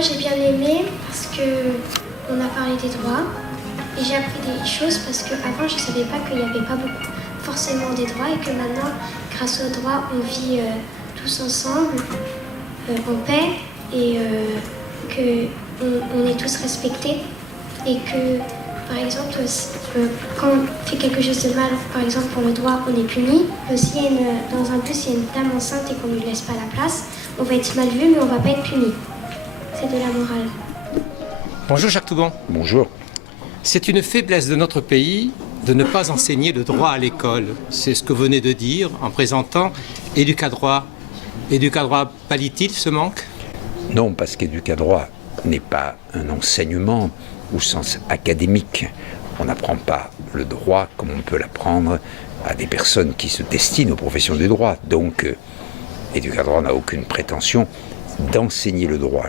Moi j'ai bien aimé parce qu'on a parlé des droits et j'ai appris des choses parce qu'avant je ne savais pas qu'il n'y avait pas beaucoup forcément des droits et que maintenant grâce aux droits on vit tous ensemble en paix et qu'on est tous respectés et que par exemple quand on fait quelque chose de mal, par exemple pour le droit on est puni. Dans un bus il y a une dame enceinte et qu'on ne lui laisse pas la place, on va être mal vu mais on ne va pas être puni. C'est de la morale. Bonjour Jacques Toubon. Bonjour. C'est une faiblesse de notre pays de ne pas enseigner le droit à l'école. C'est ce que vous venez de dire en présentant Éducadroit. Éducadroit pallie-t-il ce manque ? Non, parce qu'Éducadroit n'est pas un enseignement au sens académique. On n'apprend pas le droit comme on peut l'apprendre à des personnes qui se destinent aux professions du droit. Donc, Éducadroit n'a aucune prétention d'enseigner le droit.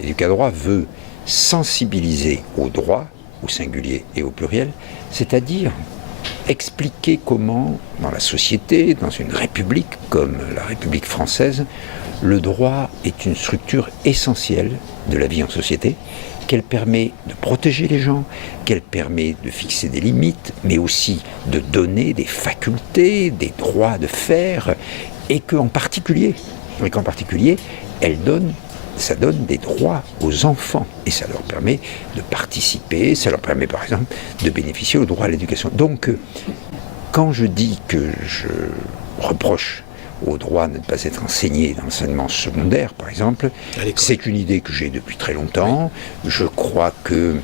Éducadroit veut sensibiliser au droit, au singulier et au pluriel, c'est-à-dire expliquer comment, dans la société, dans une république comme la République française, le droit est une structure essentielle de la vie en société, qu'elle permet de protéger les gens, qu'elle permet de fixer des limites, mais aussi de donner des facultés, des droits de faire, et qu'en particulier, ça donne des droits aux enfants et ça leur permet de participer, ça leur permet par exemple de bénéficier au droit à l'éducation. Donc, quand je dis que je reproche au droit de ne pas être enseigné dans l'enseignement secondaire, par exemple, c'est une idée que j'ai depuis très longtemps. Oui. Je crois que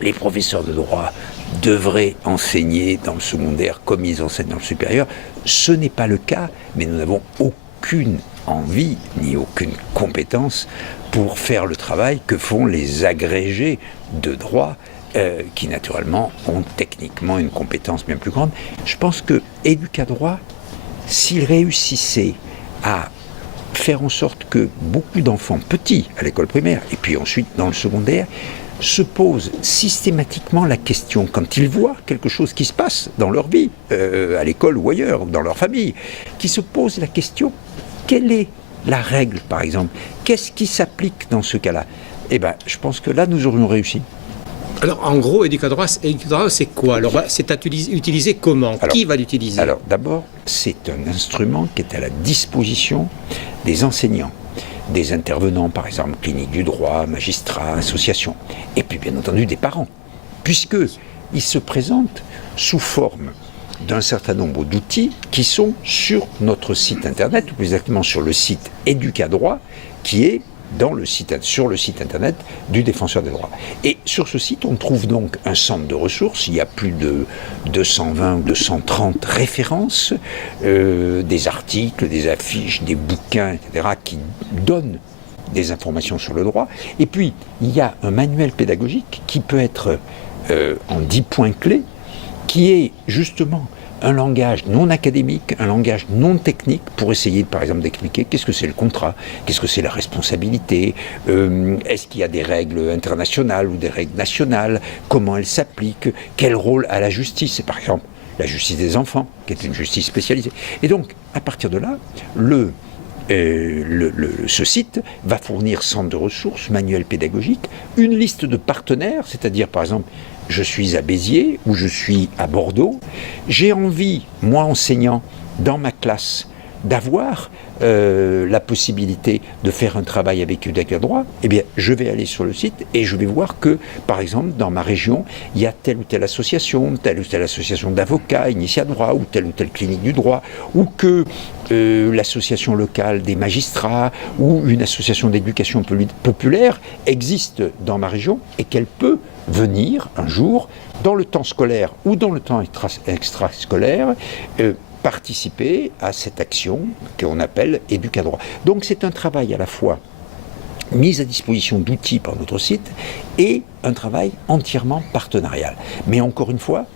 les professeurs de droit devraient enseigner dans le secondaire comme ils enseignent dans le supérieur. Ce n'est pas le cas, mais nous n'avons aucune envie ni aucune compétence pour faire le travail que font les agrégés de droit qui naturellement ont techniquement une compétence bien plus grande. Je pense que Éducadroit, s'il réussissait à faire en sorte que beaucoup d'enfants petits à l'école primaire et puis ensuite dans le secondaire se posent systématiquement la question, quand ils voient quelque chose qui se passe dans leur vie, à l'école ou ailleurs, dans leur famille, qui se posent la question, quelle est la règle, par exemple ? Qu'est-ce qui s'applique dans ce cas-là ? Eh bien, je pense que là, nous aurions réussi. Alors, en gros, Éducadroit, c'est quoi ? Alors, c'est utilisé comment ? Qui va l'utiliser ? Alors, d'abord, c'est un instrument qui est à la disposition des enseignants, des intervenants, par exemple, cliniques du droit, magistrats, associations, et puis, bien entendu, des parents, puisqu'ils se présentent sous forme d'un certain nombre d'outils qui sont sur notre site internet, ou plus exactement sur le site Éducadroit, qui est sur le site internet du Défenseur des droits. Et sur ce site, on trouve donc un centre de ressources. Il y a plus de 220 ou 230 références, des articles, des affiches, des bouquins, etc., qui donnent des informations sur le droit. Et puis, il y a un manuel pédagogique qui peut être en 10 points clés, qui est justement un langage non académique, un langage non technique pour essayer, par exemple, d'expliquer qu'est-ce que c'est le contrat, qu'est-ce que c'est la responsabilité, est-ce qu'il y a des règles internationales ou des règles nationales, comment elles s'appliquent, quel rôle a la justice, c'est par exemple la justice des enfants, qui est une justice spécialisée. Et donc, à partir de là, ce site va fournir centre de ressources, manuel pédagogique, une liste de partenaires, c'est-à-dire par exemple, je suis à Béziers ou je suis à Bordeaux, j'ai envie, moi enseignant, dans ma classe, d'avoir la possibilité de faire un travail avec Éducadroit, eh bien, je vais aller sur le site et je vais voir que, par exemple, dans ma région, il y a telle ou telle association d'avocats, Initiadroit, ou telle clinique du droit, ou que l'association locale des magistrats ou une association d'éducation populaire existe dans ma région et qu'elle peut venir un jour, dans le temps scolaire ou dans le temps extrascolaire, participer à cette action qu'on appelle Éducadroit. Donc c'est un travail à la fois mis à disposition d'outils par notre site et un travail entièrement partenarial. Mais encore une fois,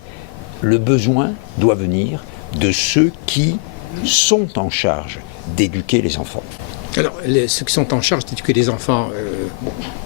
le besoin doit venir de ceux qui sont en charge d'éduquer les enfants. Alors, ceux qui sont en charge d'éduquer les enfants,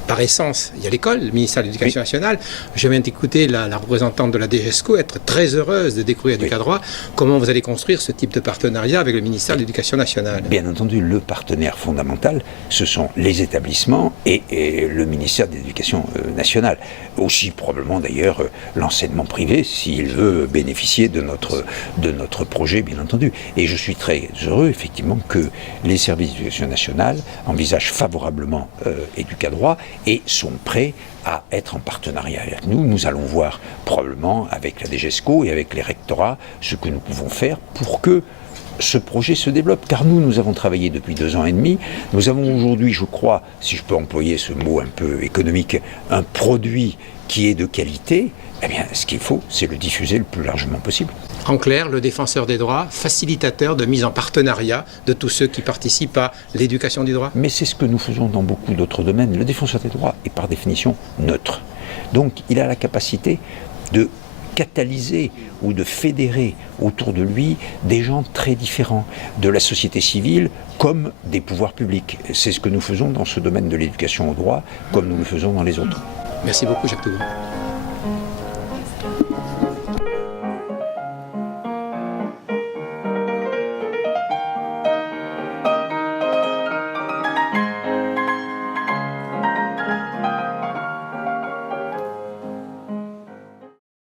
par essence, il y a l'école, le ministère de l'Éducation nationale. Je viens d'écouter la représentante de la DGESCO être très heureuse de découvrir du droit. Comment vous allez construire ce type de partenariat avec le ministère de l'Éducation nationale? Bien entendu, le partenaire fondamental, ce sont les établissements et le ministère de l'Éducation nationale. Aussi probablement d'ailleurs l'enseignement privé, s'il veut bénéficier de notre projet, bien entendu. Et je suis très heureux, effectivement, que les services d'éducation nationale envisagent favorablement Éducadroit et sont prêts à être en partenariat avec nous. Nous allons voir probablement avec la DGESCO et avec les rectorats ce que nous pouvons faire pour que ce projet se développe, car nous avons travaillé depuis 2 ans et demi. Nous avons aujourd'hui, je crois, si je peux employer ce mot un peu économique, un produit qui est de qualité. Eh bien, ce qu'il faut, c'est le diffuser le plus largement possible. En clair, le défenseur des droits, facilitateur de mise en partenariat de tous ceux qui participent à l'éducation du droit. Mais c'est ce que nous faisons dans beaucoup d'autres domaines. Le défenseur des droits est par définition neutre. Donc, il a la capacité de catalyser ou de fédérer autour de lui des gens très différents, de la société civile comme des pouvoirs publics. C'est ce que nous faisons dans ce domaine de l'éducation au droit, comme nous le faisons dans les autres. Merci beaucoup, Jacques Tougon.